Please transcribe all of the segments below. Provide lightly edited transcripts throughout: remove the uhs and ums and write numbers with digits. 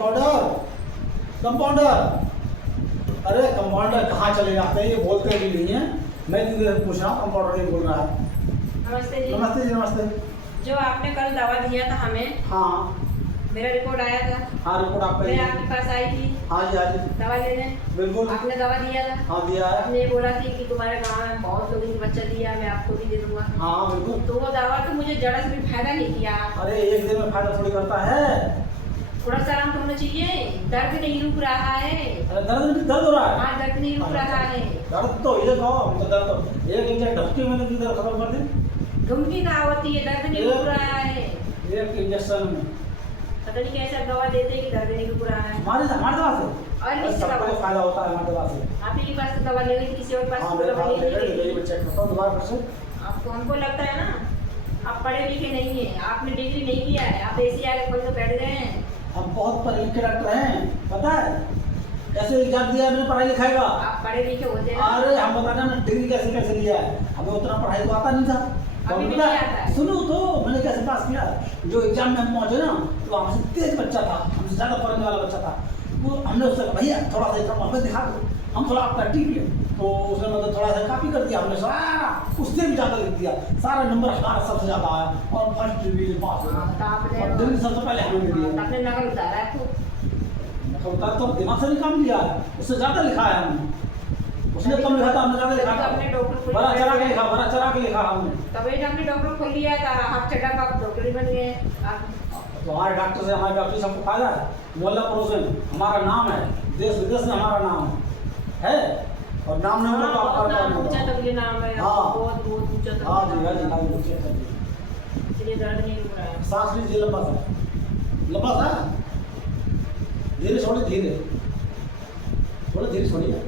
Compounder compounder, अरे compounder कहाँ चले जाते हैं, ये बोलते भी नहीं है। मैं इतनी देर से पूछ रहा हूँ, कंपाउंडर नहीं बोल रहा है। नमस्ते जी। नमस्ते जी, नमस्ते। जो आपने कल दवा दिया था हमें, हाँ मेरा रिपोर्ट आया था। हाँ, रिपोर्ट आपका मैं ही है। आपके पास आई थी हाँ जी, हाँ जी, दवा लेने। बिल्कुल। आपने दवा दिया था। हाँ दिया है। आपने बोला थी कि तुम्हारे गांव में बहुत लोगों ने बच्चा दिया, मैं आपको भी दे दूंगा। हाँ बिल्कुल। तो वो दवा तो मुझे जरा से भी फायदा नहीं किया। अरे एक दिन में फायदा थोड़ी करता है। थोड़ा सा आराम तो होना चाहिए। दर्द नहीं रुक रहा है। अरे दर्द हो रहा है। हाँ, दर्द नहीं रुक रहा है। दर्द तो ये कहो, हम तो दर्द तो एक इंजेक्शन ढपकी मैंने दी, दर्द खत्म कर दी। घुमकी कहाँ होती है, दर्द नहीं रुक रहा है। एक इंजेक्शन में पता नहीं कैसा दवा देते हैं कि दर्द नहीं रुक रहा है। हमारे दवा से और अरे किससे सबको दवा? फायदा होता है हमारे दवा से। आप ही के पास से दवा ले गई, किसी और के पास हाँ से मेरे दवा पास ले ले गई? गए, मैं चेक करता हूँ दोबारा फिर से। आपको हमको लगता है ना आप पढ़े लिखे नहीं है, आपने डिग्री नहीं किया है, आप ऐसे आगे खोल के बैठ गए हैं। हम बहुत पढ़े लिखे डॉक्टर हैं, पता है कैसे एग्जाम दिया है मैंने पढ़ाई लिखाई का। आप पढ़े लिखे होते हैं। अरे हम बताना ना डिग्री कैसे कैसे लिया है, हमें उतना पढ़ाई तो आता नहीं था। अभी भी नहीं आता है। सुनो तो मैंने कैसे पास किया, जो एग्जाम में हम पहुंचे ना तो हमसे तेज बच्चा था, हमसे ज्यादा पढ़ने वाला बच्चा था। वो हमने उससे कहा भैया थोड़ा सा एग्जाम हमें दिखा दो, हम थोड़ा आपका टीक लिया। तो उसने मतलब थोड़ा सा कॉपी कर दिया, हमने सारा उससे भी ज्यादा लिख दिया, सारा नंबर हमारा सबसे ज्यादा आया और फर्स्ट डिवीजन पास हो हाँ, तो गया। आपने और दिल्ली सबसे पहले हमें मिली है। आपने नकल उतारा है खूब। उतार तो दिमाग से नहीं काम लिया है, उससे ज्यादा लिखा है हमने। उसने कम लिखा था, हमने ज्यादा लिखा तो अपने डॉक्टर था। को बड़ा चढ़ा के लिखा, बड़ा चढ़ा के लिखा हमने। तभी आपने डॉक्टर खोल लिया था, हाथ चढ़ा आप डॉक्टर ही बन गए। आप तो हमारे डॉक्टर से, हमारे डॉक्टर सबको फायदा है। मोहल्ला पड़ोस में हमारा नाम है, देश विदेश में हमारा नाम है और नाम नहीं होगा तो आप बहुत कर नाम ऊंचा पाएंगे। तबले नाम है। हाँ। बहुत बहुत ऊंचा तबले हाँ जी, हाँ जी, नाम हाँ है। जी, चेक कर लीजिए। इसलिए दर्द नहीं रुक रहा है। सांस लीजिए लंबा सा, लंबा सा, धीरे छोड़िए, धीरे थोड़ा धीरे छोड़िए।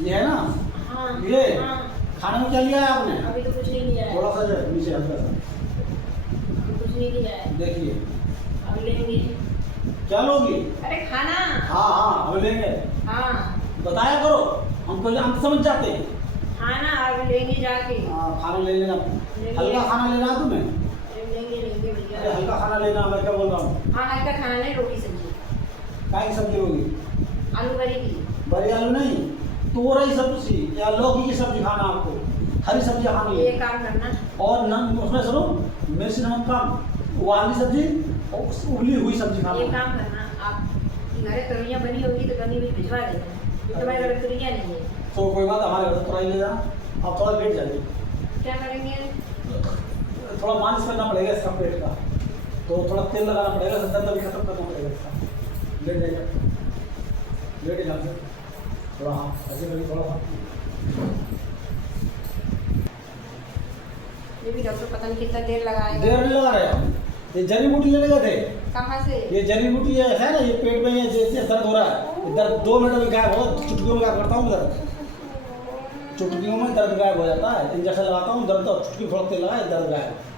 ये है ना, हाँ, ये हाँ। खाने में क्या लिया है आपने? अभी तो कुछ नहीं लिया है। थोड़ा सा जो है, नीचे हल्का सा अभी कुछ नहीं लिया है। देखिए। अभी लेंगे। क्या लोगी? अरे खाना। हाँ हाँ हम लेंगे, हाँ, बताया करो, हम समझ जाते हैं। खाना अभी लेंगे जाके। हाँ खाना ले लेना, हल्का खाना लेना है तुम्हें। लेंगे लेंगे अरे भैया। हल्का खाना लेना, मैं क्या बोल रहा हूँ। हाँ, हल्का खाना नहीं, रोटी सब्जी। काय की सब्जी होगी? आलू बड़ी की। बड़ी आलू नहीं, तोरई सब्जी या लौकी की सब्जी खाना आपको, हरी सब्जी खानी ये है। काम करना। और नम उसमें सुनो, मिर्च नमक कम, वाली सब्जी और उबली हुई सब्जी ये खाना। काम करना आप। घरे तोरियाँ बनी होगी तो बनी हुई भिजवा देना। ये तुम्हारे घर तोरियाँ नहीं है। तो कोई बात, हमारे घर से तुरई ले जाना, आप थोड़ा लेट जाइए। क्या करेंगे? थोड़ा मालिश करना पड़ेगा इसका पेट का, तो थोड़ा तेल लगाना पड़ेगा, दर्द भी खत्म करना पड़ेगा इसका। लेट जाइए, लेट जाना से थोड़ा, हाँ ऐसे करिए थोड़ा सा। ये भी डॉक्टर पता नहीं कितना देर लगाएगा। देर नहीं लगा रहे हम, ये जड़ी बूटी लेने गए थे। कहाँ से? ये जड़ी बूटी है ना, ये पेट में ये जैसे दर्द हो रहा है, ये दर्द 2 मिनट में गायब हो, चुटकियों में क्या करता हूँ दर्द, चुटकियों में दर्द गायब हो जाता है। इंजेक्शन लगाता हूँ, दर्द, और चुटकी थोड़ा तेल लगाए, दर्द गायब।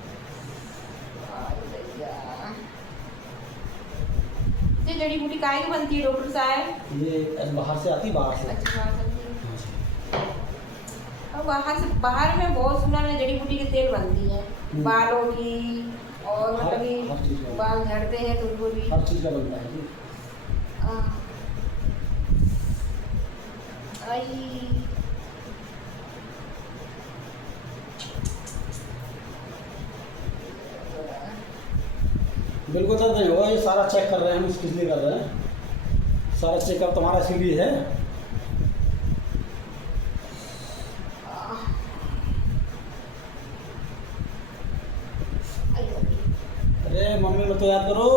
ये जड़ी बूटी काहे की बनती है डॉक्टर साहब? ये बाहर से आती, बाहर से। अच्छा, बाहर बनती है। और बाहर से, बाहर में बहुत सुना है जड़ी बूटी के तेल बनती है, बालों की और मतलब हर चीज़ कि का। बाल झड़ते हैं तो उनको भी। हर चीज़ का बनता है जी। आई बिल्कुल दर्द नहीं होगा, ये सारा चेक कर रहे हैं हम, किस लिए कर रहे हैं, सारा चेकअप तुम्हारा इसीलिए है। अरे मम्मी में तो याद करो,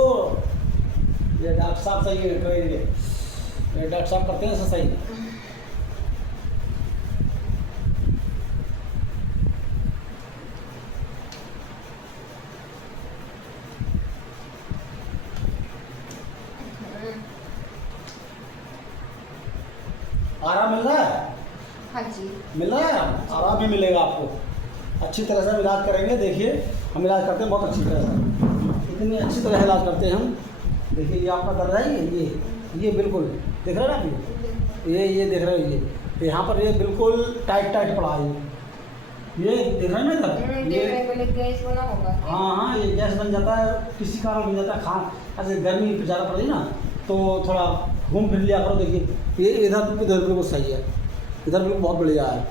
ये डॉक्टर साहब सही है, ये डॉक्टर साहब करते हैं सही। आराम मिल रहा है? हाँ जी। मिल रहा है, आराम भी मिलेगा आपको। अच्छी तरह से हम इलाज करेंगे, देखिए हम इलाज करते हैं बहुत अच्छी तरह से, इतनी अच्छी तरह इलाज करते हैं हम। देखिए ये आपका दर्द है, ये बिल्कुल देख रहे हैं ना आप, ये देख रहे हो, ये यहाँ पर ये बिल्कुल टाइट टाइट पड़ा है ये देख रहे हैं ना इधर ये। पहले गैस बना होगा। हाँ हाँ, ये गैस बन जाता है, किसी कारण बन जाता है। ऐसे गर्मी ज़्यादा पड़ेगी ना तो थोड़ा घूम फिर लिया करो। देखिए ये इधर बिल्कुल सही है, इधर बिल्कुल बहुत बढ़िया है,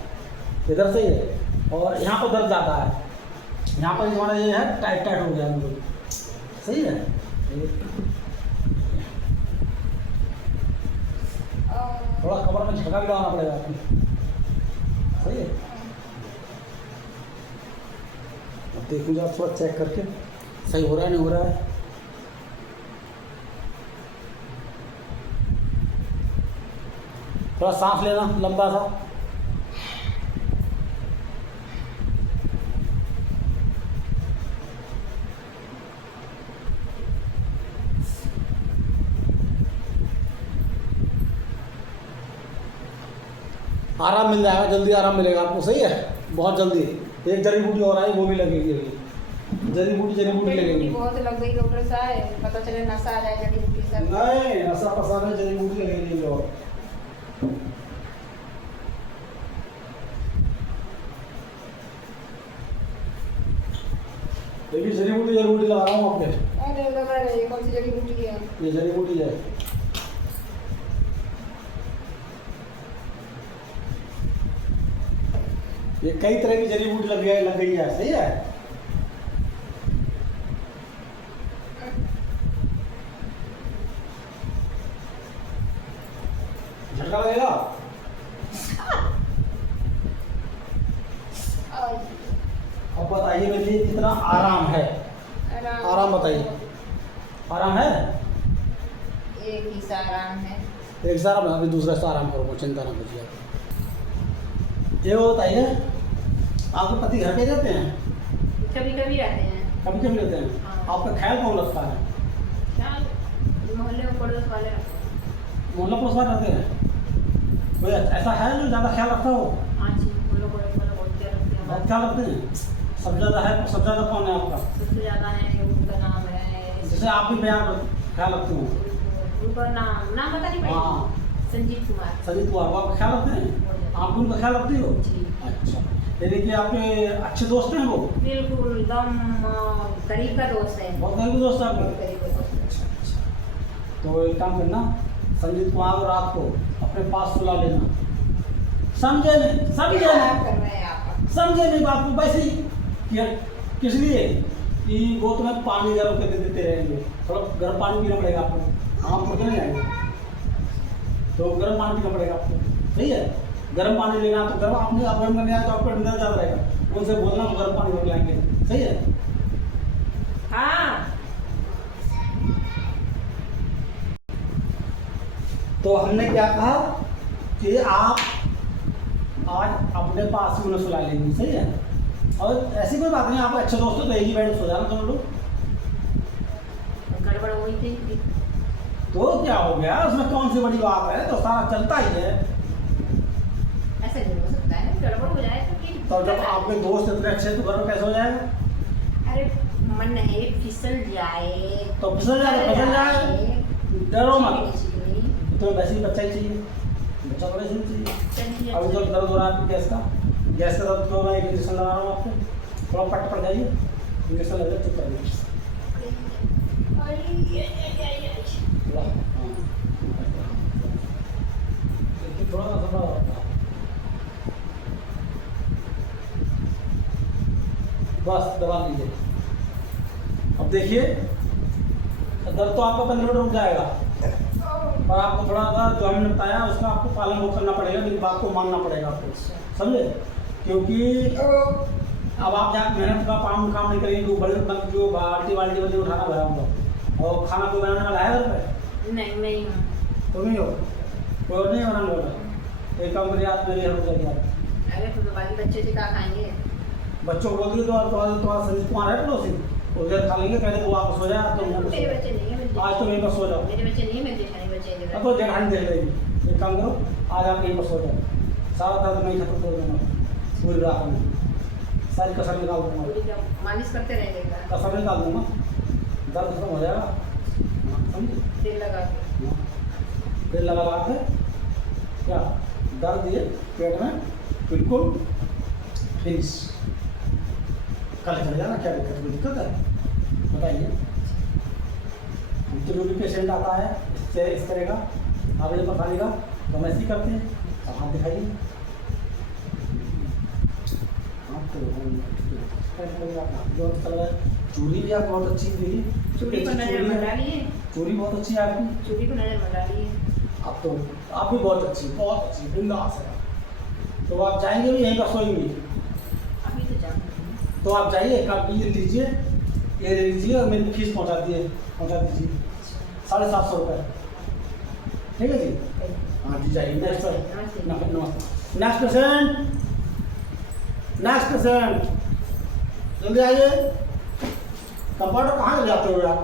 इधर सही है। और यहाँ पर दर्द ज़्यादा है, यहाँ पर हमारा ये है टाइट टाइट हो गया बिल्कुल सही है। थोड़ा कमर में झटका भी लगाना पड़ेगा आपको, सही है। अब देखूँगा आप थोड़ा चेक करके सही हो रहा है नहीं हो रहा है। थोड़ा सांस लेना लंबा सा। आराम मिल जाएगा, जल्दी आराम मिलेगा आपको, सही है। बहुत जल्दी एक जड़ी बूटी और आई वो भी लगेगी अभी। जड़ी बूटी लगेगी। बहुत लग गई डॉक्टर साहब, पता चले नशा आ जाए जड़ी बूटी से। नहीं, नशा पसा नहीं, जड़ी बूटी लगेगी और ये भी जड़ी बूटी लगा रहा हूँ आपके। अरे लगा रही, कौन सी जड़ी बूटी है? ये जड़ी बूटी है। ये कई तरह की जड़ी बूटी लग गई है, सही है। झटका लगेगा। अब बताइए मेरे लिए कितना आराम है, आराम बताइए। आराम है, एक ही सा आराम है। एक सा आराम है, अभी दूसरा सा आराम करो, चिंता ना कीजिए। ये वो बताइए, आपके पति घर पे रहते हैं? कभी कभी रहते हैं। कभी कभी रहते हैं। हाँ। आपका ख्याल कौन रखता है? मोहल्ले में पड़ोस वाले रहते हैं। मोहल्ला पड़ोस वाले रहते हैं। कोई ऐसा है जो ज़्यादा ख्याल रखता हो? हाँ जी, मोहल्ले पड़ोस वाले बहुत ख्याल रखते हैं। बहुत ख्याल रखते हैं। सबसे ज़्यादा है, सबसे ज़्यादा कौन है आपका? सबसे ज़्यादा है, उनका नाम है, जैसे आप भी बयान ख्याल रखते हो। उनका नाम पता नहीं पड़ेगा। हाँ, संजीव कुमार। संजीव कुमार, वो आपका ख्याल रखते हैं? आप उनका ख्याल रखती हो? जी। अच्छा, यानी कि आपके अच्छे दोस्त हैं वो? बिल्कुल एकदम करीब का दोस्त है। बहुत करीबी दोस्त है बहुत आपके? करीब का दोस्त है। अच्छा। तो एक काम करना, संजीव कुमार को रात को अपने पास सुला लेना। समझे नहीं? क्या कर रहे हैं आप? समझे नहीं बात को? वैसे ही किस लिए कि वो तुम्हें पानी गर्म करके देते रहेंगे, थोड़ा गर्म पानी पीना पड़ेगा आपको। आम पकड़ नहीं आएंगे तो गर्म पानी पीना पड़ेगा आपको, सही है। गर्म पानी लेना तो गर्म, आपने आप गर्म करने आए तो आपका डिनर ज़्यादा रहेगा, उनसे बोलना वो गर्म पानी भर लाएंगे, सही है। हाँ। तो हमने क्या कहा कि आप आज अपने पास ही उन्हें सुला लेंगी, सही है। और ऐसी कोई बात नहीं, आप अच्छे दोस्त हो तो एक ही बेड सो जाना दोनों लोग। गड़बड़ हुई थी। तो क्या हो गया, उसमें कौन सी बड़ी बात है, तो सारा चलता ही है। ऐसे नहीं हो सकता है, गड़बड़ हो जाए तो फिर। तो जब आपके दोस्त इतने अच्छे तो घर में कैसे हो जाएगा? अरे मन है फिसल जाए तो फिसल जाए, डरो मत। तो वैसे ही बच्चा ही चाहिए, बच्चा तो वैसे ही चाहिए। अभी तो दर्द हो रहा है गैस का दर्द, तो मैं एक इंजेक्शन लगा रहा हूँ आपको, थोड़ा पट पड़ जाइए, इंजेक्शन लग जाए, चुप कर दीजिए। थोड़ा सा बस दबा लीजिए। अब देखिए दर्द तो आपका 15 मिनट रुक जाएगा, पर आपको थोड़ा सा जो हमने बताया उसका आपको पालन वो करना पड़ेगा, मेरी बात को मानना पड़ेगा आपको, समझे। क्योंकि अब आप जहाँ मेहनत का काम नहीं करेंगे तो बड़े जो बाल्टी बल्टी उठाना भरा हम लोग, और खाना कोई बनाने वाला है घर पे? नहीं, मैं ही हूँ। तुम ही हो, कोई और नहीं बनाने वाला। एक काम करिए, आप मेरे घर हो जाइए। अरे तो बाकी बच्चे से क्या खाएंगे? बच्चों को बोलिए तो संजीव कुमार है पड़ोसी, उधर खा लेंगे, कहते वो आप सो जाए तो मेरे बच्चे नहीं है, आज तो यहीं पर सो जाओ। मेरे बच्चे नहीं है, मेरे जेठानी बच्चे हैं। अब तो जेठानी देख लेगी, एक काम करो आज आप यहीं पर सो जाओ, सारा दर्द नहीं खत्म कर दूँगा पूरी रात में, सारी कसर निकाल दूँगा, मालिश करते रहेंगे, कसर निकाल दूँगा, दर्द खत्म हो जाएगा, समझे। तेल लगा के तेल लगा के क्या दर्द ये पेट में बिल्कुल फिनिश। कल चले जाना, क्या दिक्कत, कोई दिक्कत है बताइए। तो जो भी पेशेंट आता है इससे इस तरह का आप ये बताइएगा तो हम ऐसे ही करते हैं। अब हाथ दिखाइए, हाथ तो चल रहा है। चूड़ी भी आप बहुत अच्छी दी, चूड़ी पर नजर मंडा लिए, चूड़ी बहुत अच्छी है आपकी, चूड़ी पर नजर मंडा लिए। आप तो आप भी बहुत अच्छी बिंदास है। तो आप जाएंगे भी यहीं पर सोएंगे? अभी तो जाना। तो आप जाइए, कब ये लीजिए, ये ले लीजिए और मेरी फीस पहुंचा दीजिए 750 रुपये, ठीक है जी। हाँ जी जाइए। नेक्स्ट नमस्ते। नेक्स्ट पेशेंट जल्दी आइए। कंपाउंडर कहाँ ले जाते हो आप?